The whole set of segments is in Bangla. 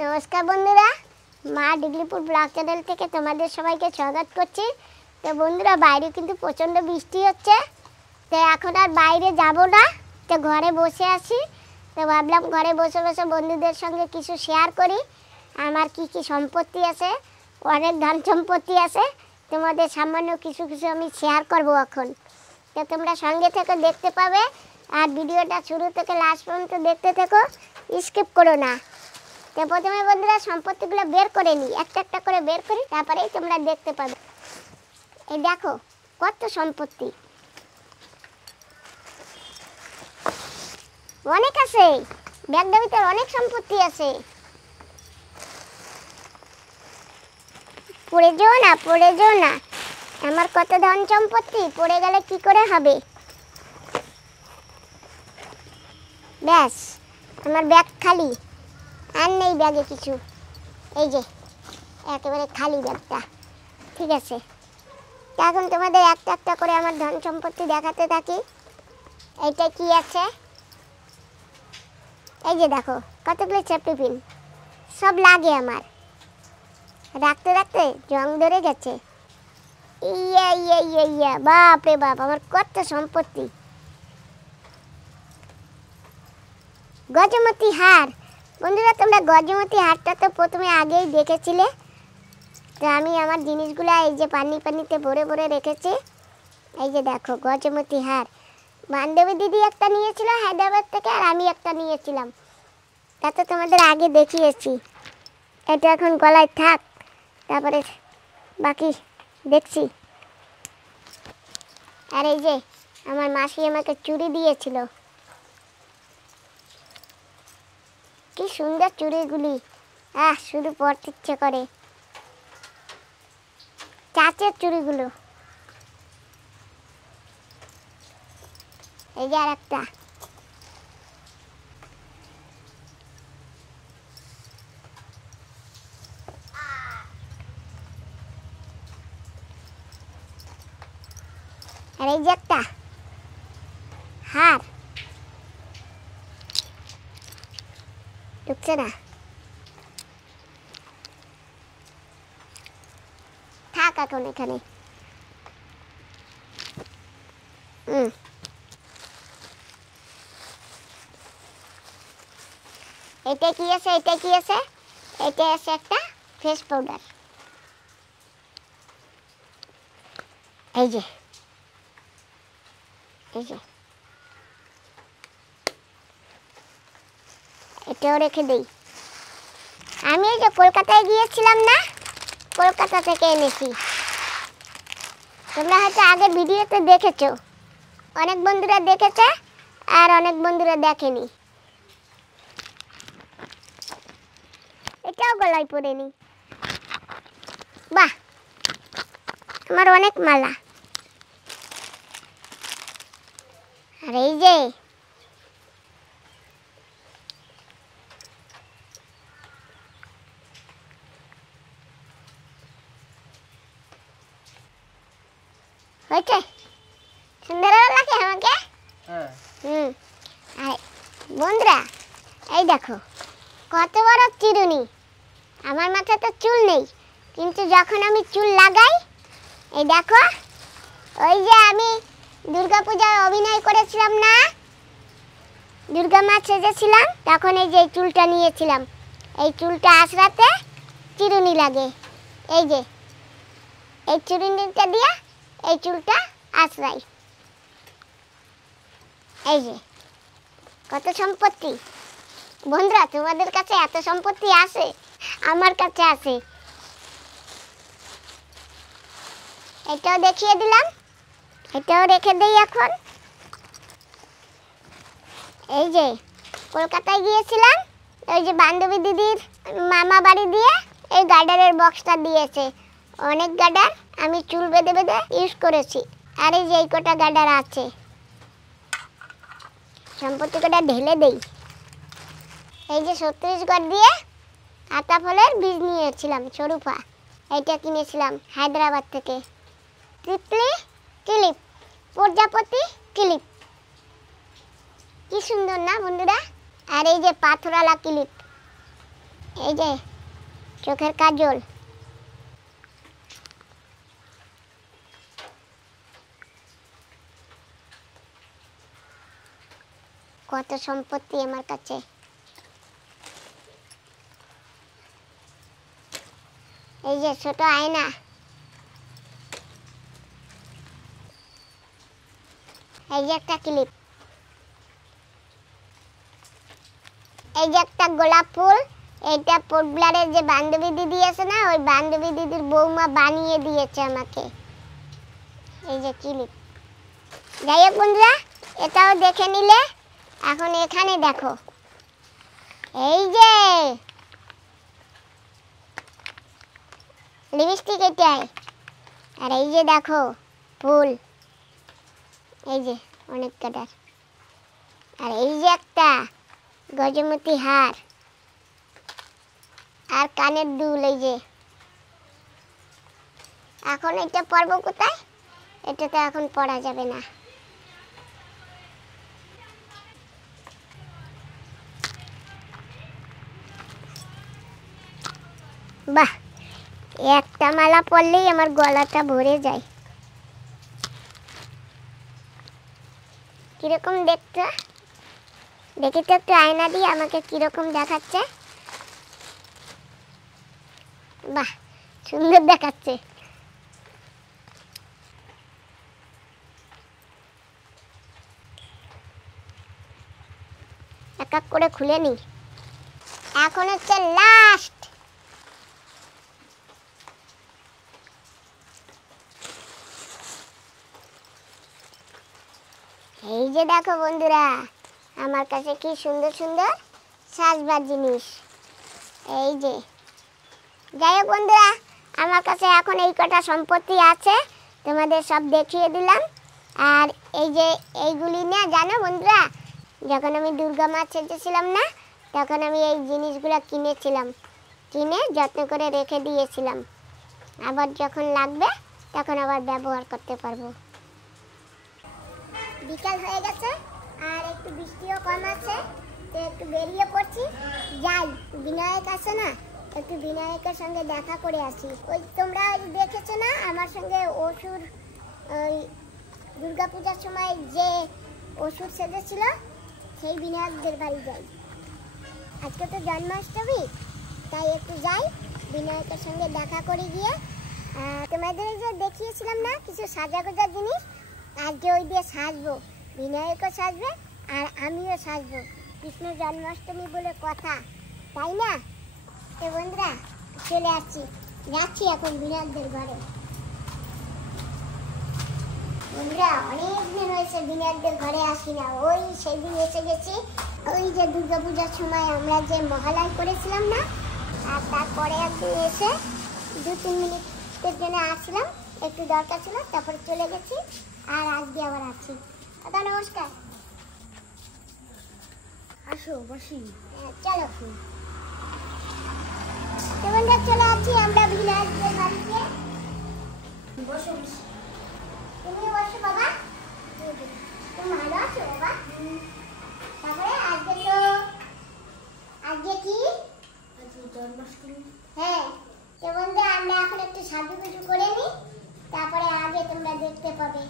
নমস্কার বন্ধুরা, মা ডিগলিপুর ব্লগ চ্যানেল থেকে তোমাদের সবাইকে স্বাগত করছি। তো বন্ধুরা, বাইরে কিন্তু প্রচণ্ড বৃষ্টি হচ্ছে, তো এখন আর বাইরে যাব না, তো ঘরে বসে আছি। তো ভাবলাম ঘরে বসে বসে বন্ধুদের সঙ্গে কিছু শেয়ার করি। আমার কি কি সম্পত্তি আছে, অনেক ধন সম্পত্তি আছে, তোমাদের সামান্য কিছু কিছু আমি শেয়ার করব এখন। তো তোমরা সঙ্গে থেকে দেখতে পাবে, আর ভিডিওটা শুরু থেকে লাস্ট পর্যন্ত দেখতে থেকো, স্কিপ করো না। তো প্রথমে বন্ধুরা সম্পত্তিগুলো বের করে নিই, একটা একটা করে বের করি, তারপরেই তোমরা দেখতে পাবে। এই দেখো কত সম্পত্তি, অনেক আছে, ব্যাগটার ভিতরে অনেক সম্পত্তি আছে। পড়ে যেও না, পড়ে যেও না, আমার কত ধন সম্পত্তি, পড়ে গেলে কি করে হবে। ব্যাস, আমার ব্যাগ খালি, আর নেই ব্যাগে কিছু। এই যে একেবারে খালি ব্যাগটা, ঠিক আছে। এখন তোমাদের একটা একটা করে আমার ধন সম্পত্তি দেখাতে থাকি। এইটা কি আছে, এই যে দেখো কতগুলো সেফটি পিন, সব লাগে আমার, রাখতে রাখতে জং ধরে গেছে। ইয়া ইয়া ইয়া ইয়া, বাপ রে বাপ, আমার কত সম্পত্তি। গজমতি হার, বন্ধুরা তোমরা গজমতি হারটা তো প্রথমে আগেই দেখেছিলে। তো আমি আমার জিনিসগুলো এই যে পানিতে ভরে ভরে রেখেছি। এই যে দেখো গজমতি হার, বান্ধবী দিদি একটা নিয়েছিল হায়দ্রাবাদ থেকে, আর আমি একটা নিয়েছিলাম, তা তো তোমাদের আগে দেখিয়েছি। এটা এখন গলায় থাক, তারপরে বাকি দেখছি। আর এই যে আমার মাসি আমাকে চুড়ি দিয়েছিল, কি সুন্দর চুড়িগুলি, শুধু পরতে ইচ্ছে করে। চাচের চুড়িগুলো, এই যে আর একটা, আর এই যে একটা হার, ঢুকছে না, থাক এখন এখানে। এটা কি আছে, এটা কি আছে, এটা আছে একটা ফেস পাউডার। এই যে এই যে এটাও রেখে দেই। আমি এই যে কলকাতায় গিয়েছিলাম না, কলকাতা থেকে এনেছি। তোমরা হয়তো আগের ভিডিওতে দেখেছো, অনেক বন্ধুরা দেখেছে আর অনেক বন্ধুরা দেখেনি। এটাও গলায় পরে নি, বাহ, আমার অনেক মালা। আর এই যে হয়েছে, সুন্দর লাগে আমাকে। আর বন্ধুরা এই দেখো কত বড় চিরুনি। আমার মাথায় তো চুল নেই, কিন্তু যখন আমি চুল লাগাই, এই দেখো, ওই যে আমি দুর্গাপূজায় অভিনয় করেছিলাম না, দুর্গা মা সেজেছিলাম, তখন এই যে চুলটা নিয়েছিলাম, এই চুলটা আঁচড়াতে চিরুনি লাগে। এই যে এই চিরুনিটা দিয়ে এই চুলটা আঁচড়াই। এই যে কত সম্পত্তি। বন্ধুরা তোমাদের কাছে এত সম্পত্তি আছে, আমার কাছে আছে। এটাও দেখিয়ে দিলাম, এটাও রেখে দেই এখন। এই যে কলকাতায় গিয়েছিলাম, ওই যে বান্ধবী দিদির মামা বাড়ি দিয়ে এই গার্ডারের বক্সটা দিয়েছে, অনেক গার্ডার আমি চুল বেঁধে বেঁধে ইউজ করেছি। আর এই যে এই কটা গার্ডার আছে, সম্পত্তি কটা ঢেলে দেই। এই যে 36 দিয়ে আতা ফলের বীজ নিয়েছিলাম, শরুফা, এইটা কিনেছিলাম হায়দ্রাবাদ থেকে। তিতলি ক্লিপ, প্রজাপতি ক্লিপ, কি সুন্দর না বন্ধুরা। আর এই যে পাথরওয়ালা ক্লিপ, এই যে চোখের কাজল, কত সম্পত্তি আমার কাছে। এই যে ছোট আয়না, এই যে একটা ক্লিপ, এই যে একটা গোলাপ ফুল। এইটা পোর্টব্লারের যে বান্ধবী দিদি আছে না, ওই বান্ধবী দিদির বৌমা বানিয়ে দিয়েছে আমাকে। এই যে ক্লিপ। যাই হোক বন্ধুরা, এটাও দেখে নিলে। এখন এখানে দেখো, এই যে লিপস্টিক এটাই। আর এই যে দেখো ফুল, এই যে অনেক কাটার। আর এই যে একটা গজমতি হার আর কানের দুল। এই যে এখন এটা পরবো কোথায়? এটা তো এখন পরা যাবে না। বাহ, একটা মালা পরলেই আমার গলাটা ভরে যায়। কিরকম দেখতে দেখি তো একটু আয়না দিয়ে আমাকে কিরকম দেখাচ্ছে। বাহ, সুন্দর দেখাচ্ছে। এক এক করে খুলে নি। এখন হচ্ছে লাস্ট। এই যে দেখো বন্ধুরা, আমার কাছে কি সুন্দর সুন্দর সাজবার জিনিস। এই যে, যাই হোক বন্ধুরা, আমার কাছে এখন এই কটা সম্পত্তি আছে, তোমাদের সব দেখিয়ে দিলাম। আর এই যে এইগুলি না, জানো বন্ধুরা, যখন আমি দুর্গা মা সেজেছিলাম না, তখন আমি এই জিনিসগুলো কিনেছিলাম, কিনে যত্ন করে রেখে দিয়েছিলাম। আবার যখন লাগবে তখন আবার ব্যবহার করতে পারবো। বিকাল হয়ে গেছে আর একটু বৃষ্টিও কম আছে, তো একটু বেরিয়ে পড়ছি। যাই, বিনায়ক আছে না, একটু বিনায়কের সঙ্গে দেখা করে আসি। ওই তোমরা দেখেছো না আমার সঙ্গে অসুর, ওই দুর্গাপূজার সময় যে অসুর সেজেছিল, সেই বিনায়কদের বাড়ি যাই। আজকে তো জন্মাষ্টমী, তাই একটু যাই, বিনায়কের সঙ্গে দেখা করে গিয়ে। তোমাদের যে দেখিয়েছিলাম না কিছু সাজাগোজার জিনিস, আজকে ওই দিয়ে সাজবো। বিনায়কও সাজবে আর আমিও সাজবো, কৃষ্ণ জন্মাষ্টমী বলে কথা, তাই না? তো বন্ধুরা, চলে আসছি, যাচ্ছি এখন বিনায়কদের ঘরে। বন্ধুরা, অনেক দিন হয়েছে বিনায়কদের ঘরে আসি না। ওই সেদিন এসে গেছি, ওই যে দুর্গাপূজার সময় আমরা যে মহালয় করেছিলাম না, আর তারপরে একদিন এসে 2-3 মিনিটের জন্য আসছিলাম, একটু দরকার ছিল, তারপরে চলে গেছি। আর আজকে আবার আছি। দাদা নমস্কার। আসো বসি। চলো, বন্ধুরা চলে আছি আমরা বিনায়কদের বাড়িতে। বসো, তুমি বসো বাবা। তুমি ভালো আছো বাবা? তারপরে আজকে কি জন্মাষ্টমী? হ্যাঁ, তো বন্ধুরা আমরা এখন একটু সাজুগুজু করে নিই, তারপরে আগে তোমরা দেখতে পাবে।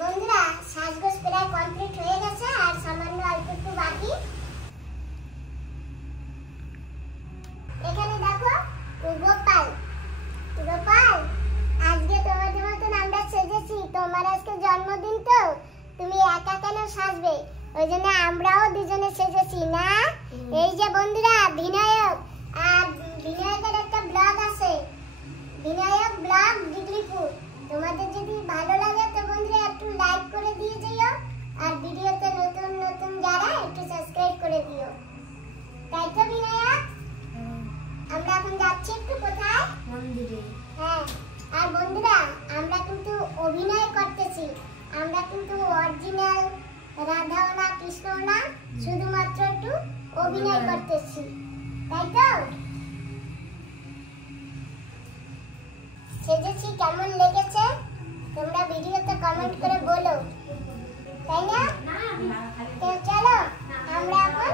বন্ধুরা, সাজগোজ প্রায় কমপ্লিট হয়ে গেছে, আর সামান্য অল্প একটু বাকি। এখানে দেখো গোপাল। গোপাল, আজকে তোমাদের মতন আমরা সেজেছি। তোমার আজকে জন্মদিন, তো তুমি একা কেন সাজবে? ওই জন্য আমরাও দুজনে সেজেছি না। এই যে বন্ধুরা, বিনায়ক আর বিনায়কের একটা ব্লগ আছে, বিনায়ক ব্লগ ডিগ্রিপুর। তোমাদের যদি ভালো লাগে তো বন্ধুরা একটু লাইক করে দিয়ে যাও, আর ভিডিওতে নতুন নতুন যারা একটু সাবস্ক্রাইব করে দিও। তাই তো বিনায়ক? আমরা এখন যাচ্ছি একটু কোথায়? মন্দিরে। হ্যাঁ, আর বন্ধুরা আমরা কিন্তু অভিনয় করতেছি, আমরা কিন্তু অরিজিনাল রাধাও না কৃষ্ণও না, শুধুমাত্র একটু অভিনয় করতেছি, তাই তো? সেজেছি, কেমন লেগেছে তোমরা ভিডিওতে কমেন্ট করে বলো, তাই না? তো চলো আমরা এখন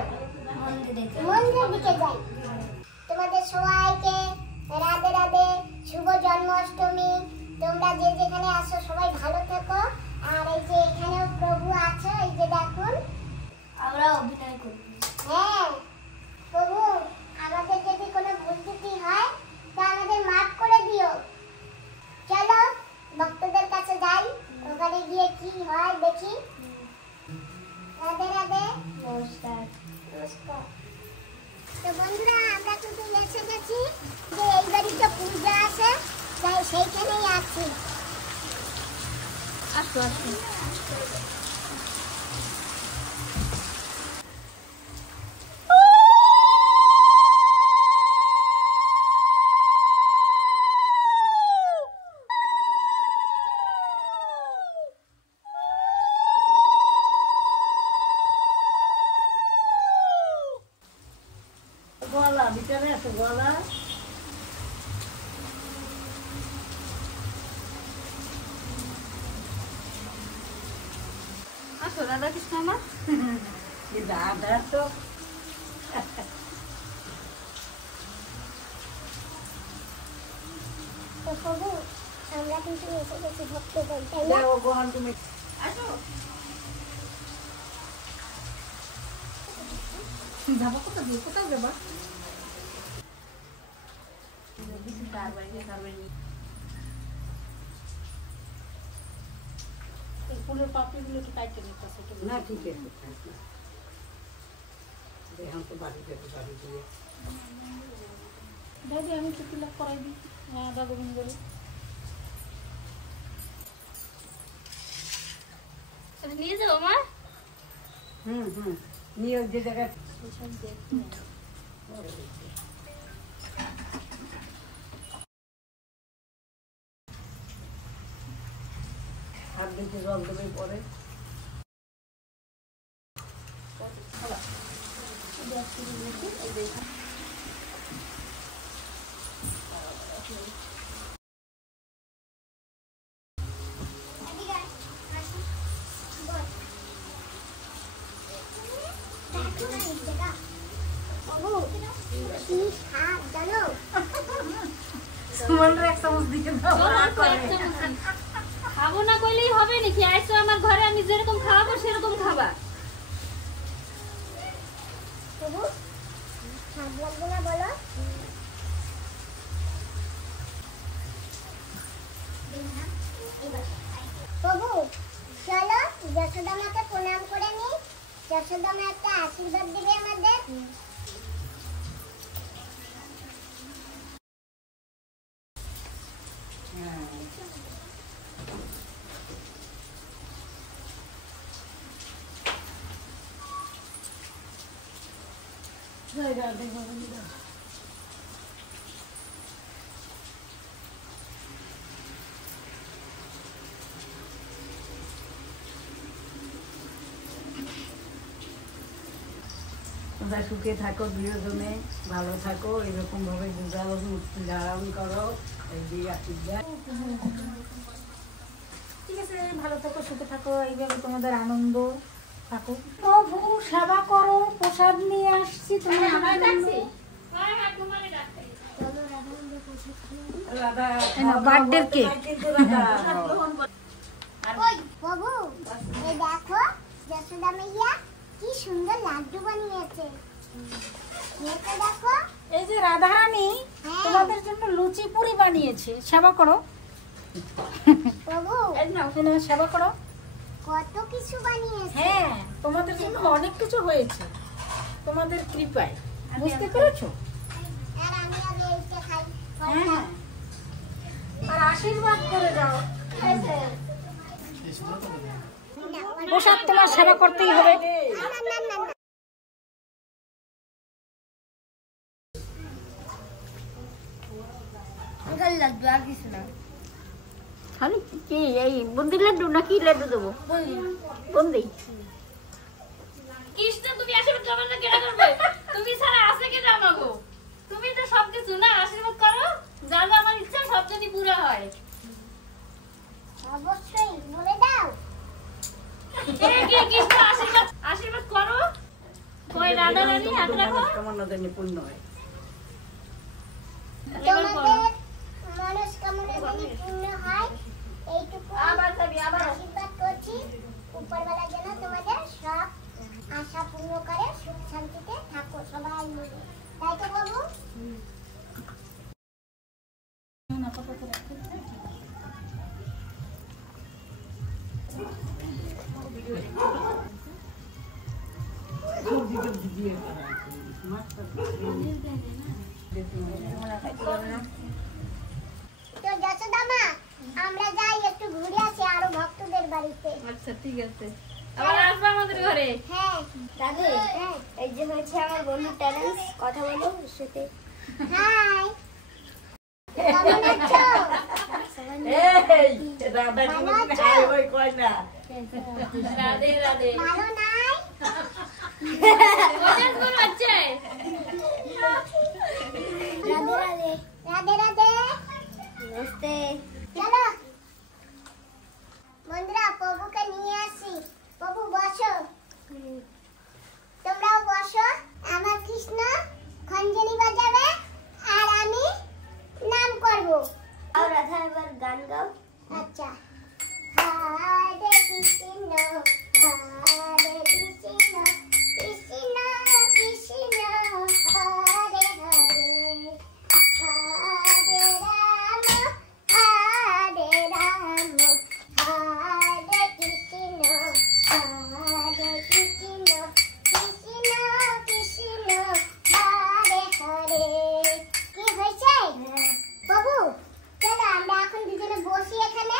থেকো। আর এই যে এখানেও প্রভু আছে, এই যে দেখুন আমরা অভিনয় করি। হ্যাঁ প্রভু, আমাদের যদি কোনো ভুল ত্রুটি হয় তা আমাদের মাফ করে দিও। চলো ভক্তদের কাছে যাই, ওখানে গিয়ে কি হয় দেখি। রাধে রাধে। নমস্কার। নমস্কার। তো বন্ধুরা আমরা কিন্তু এসে গেছি, যে এই বাড়িতে পূজা আছে তাই সেইখানেই আছি। আসো আসো। গোয়ালা ভিতরে আছে গোয়ালা। আসো রাধা কৃষ্ণ মা। দাদা তো তো প্রভু আমরা কিন্তু এসে গেছি ভক্তদের, তাই না? যাও গোয়াল তুমি। আসো। যাবো কোথাও দিয়ে কোথাও যাবা? তার বাড়িতে তার বাড়ি। এই ফুলের পাপড়িগুলো একটু কাটতে নিতেছে। না ঠিক আছে, এখন তো বাড়ি যাবে, বাড়ি দিয়ে দাদি আমি তো তিলক করাই দিই। হ্যাঁ দাদু বলে নিয়ে যাবো মা। নিয়ে যে জায়গায় হাত দিতে জল দেবে পরে। প্রভু কি স্বাদ জানো? সুমনরা এক চামচ দিয়ে দাও। খাবো না কইলেই হবে নাকি? আইসো আমার ঘরে, আমি যেরকম খাওয়াবো সেরকম খাবা। প্রভু স্বাদ লাগবে না বলো? প্রভু চলো যশোদা মাকে প্রণাম করে নি, যশোদা মা একটা আশীর্বাদ দিবে আমাদের। জায়গা দেখবো না। তোমরা সুখে থাকো, বিনোদনে ভালো থাকো, এরকম ভাবে ধারণ করো। এই যে আশীর্বাদ। ঠিক আছে, ভালো থাকো, সুখে থাকো, এইভাবে তোমাদের আনন্দ থাকো। প্রভু সেবা করো, প্রসাদ নিয়ে আসছি তোমার। Birthday cake. ওই প্রভু এই দেখো যশোদা মাইয়া কি সুন্দর লাড্ডু বানিয়েছে, খেতে দেখো। এই যে রাধারানী তোমাদের জন্য লুচি পুরি বানিয়েছে, সেবা করো। প্রভু সেবা করো। কত কিছু বানিয়েছে। হ্যাঁ, তোমাদের জন্য অনেক কিছু হয়েছে তোমাদের কৃপায়, বুঝতে পেরেছো? আর আমি আগে এইটা খাই। হ্যাঁ, আর আশীর্বাদ করে যাও। প্রসাদ তোমার সেবা করতেই হবে। না না না না লাড্ডু আর কিছু না। খালি কি এই বুন্দি লাড্ডু নাকি লাড্ডু দেবো? বুন্দি। কৃষ্ণ তুমি আশীর্বাদ করবে না কেডা করবে? তুমি ছাড়া আছে কে জামাগো? তুমি তো সবকিছু না, আশীর্বাদ করো। যা যা আমার ইচ্ছা সব যদি পুরো হয়। অবশ্যই বলে দাও। কে কে কৃষ্ণ আশীর্বাদ আশীর্বাদ করো। কই রাধা রানী হাত রাখো। কামনা জানি পূর্ণ হয়। তোমাদের মনস্কামনা যদি পূর্ণ হয় এইটুকু আবার যাবি, আবার। আশীর্বাদ করছি উপরবেলা যেন তোমাদের সব আশা পূর্ণ করে সুখ শান্তিতে থাকো সবাই মিলে, তাই তো বাবু? তো যশোদা মা, আমরা যাই একটু ঘুরে আসি আরো ভক্তদের বাড়িতে। আচ্ছা ঠিক আছে, আবার আসবে আমাদের ঘরে। হ্যাঁ দাদু, হ্যাঁ। এই যে হচ্ছে আমার বন্ধু ট্যালেন্স, কথা বলো ওর সাথে। হাই, কেমন আছো? ভালো আছো? রাধে রাধে। ভালো নাই? ওদের কোন হচ্ছে? রাধে রাধে। রাধে রাধে। নমস্তে। চলো বন্ধুরা, প্রভুকে নিয়ে আসি। প্রভু বসো, তোমরাও বসো। আমার কৃষ্ণ খঞ্জনি বাজাবে আর আমি নাম করব। আর রাধা এবার গান গাও। আচ্ছা। হরে কৃষ্ণ হরে কৃষ্ণ কৃষ্ণ কৃষ্ণ হরে হরে হরে রাম হরে রাম হরে কৃষ্ণ কৃষ্ণ কৃষ্ণ হরে হরে। কি হয়েছে বাবু? চলো আমরা এখন দুজনে বসি এখানে।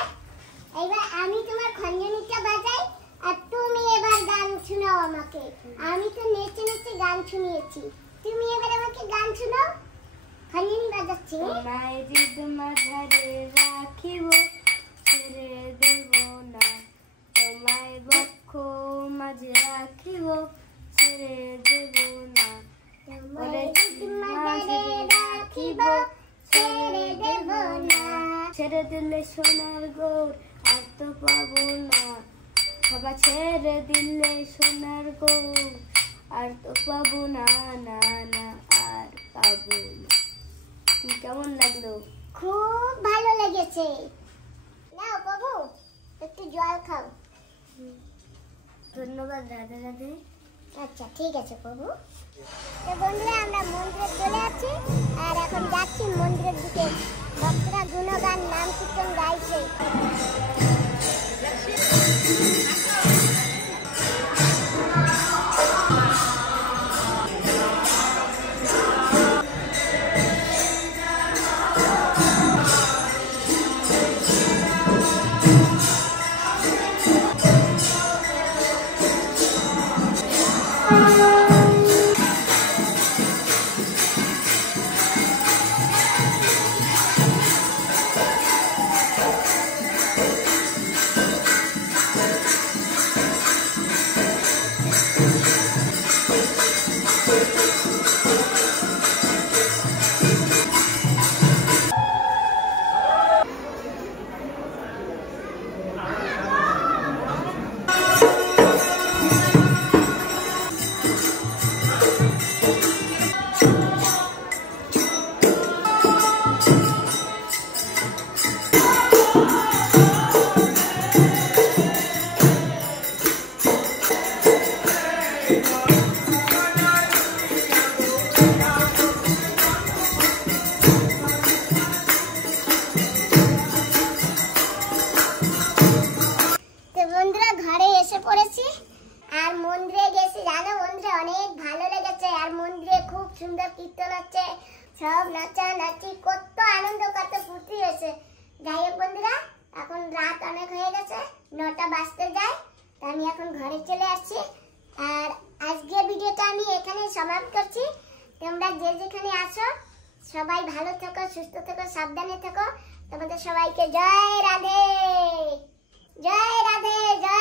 এবার আমি তোমার খঞ্জনিটা বাজাই আর তুমি এবার গান শোনাও আমাকে। আমি তো নেচে নেচে গান শুনিয়েছি, তুমি এবার আমাকে গান শোনাও। খঞ্জনি বাজাচ্ছি। তোমায় হৃদ মাঝারে রাখিব, ছেড়ে দেব না। তোমায় বক্ষ মাঝে রাখিব, ছেড়ে দেব না। তোমায় মাঝে রাখিব, ছেড়ে দেব না। ছেড়ে দিলে সোনার গৌর আর তো পাবো না। বাবা ছেড়ে দিলে সোনার গৌর আর তো পাবো না, না না আর পাবো না। কেমন লাগলো? খুব ভালো লেগেছে। নাও বাবু একটু জল খাও। ধন্যবাদ। রাধে রাধে। আচ্ছা ঠিক আছে প্রভু। তো বন্ধুরা, আমরা মন্দিরে চলে আসছি আর এখন যাচ্ছি মন্দিরের দিকে। ভক্তরা গুণগান নাম কীর্তন গাইছে। সুন্দর কীর্তন হচ্ছে, সব নাচানাচি, কত আনন্দ, কত ফুর্তি হয়েছে। যাই হোক বন্ধুরা, এখন রাত অনেক হয়ে গেছে, 9টা বাজতে যায়, তো আমি এখন ঘরে চলে আসছি। আর আজকে ভিডিওটা আমি এখানে সমাপ্ত করছি। তোমরা যে যেখানে আছো সবাই ভালো থেকো, সুস্থ থেকো, সাবধানে থেকো। তোমাদের সবাইকে জয় রাধে, জয় রাধে, জয়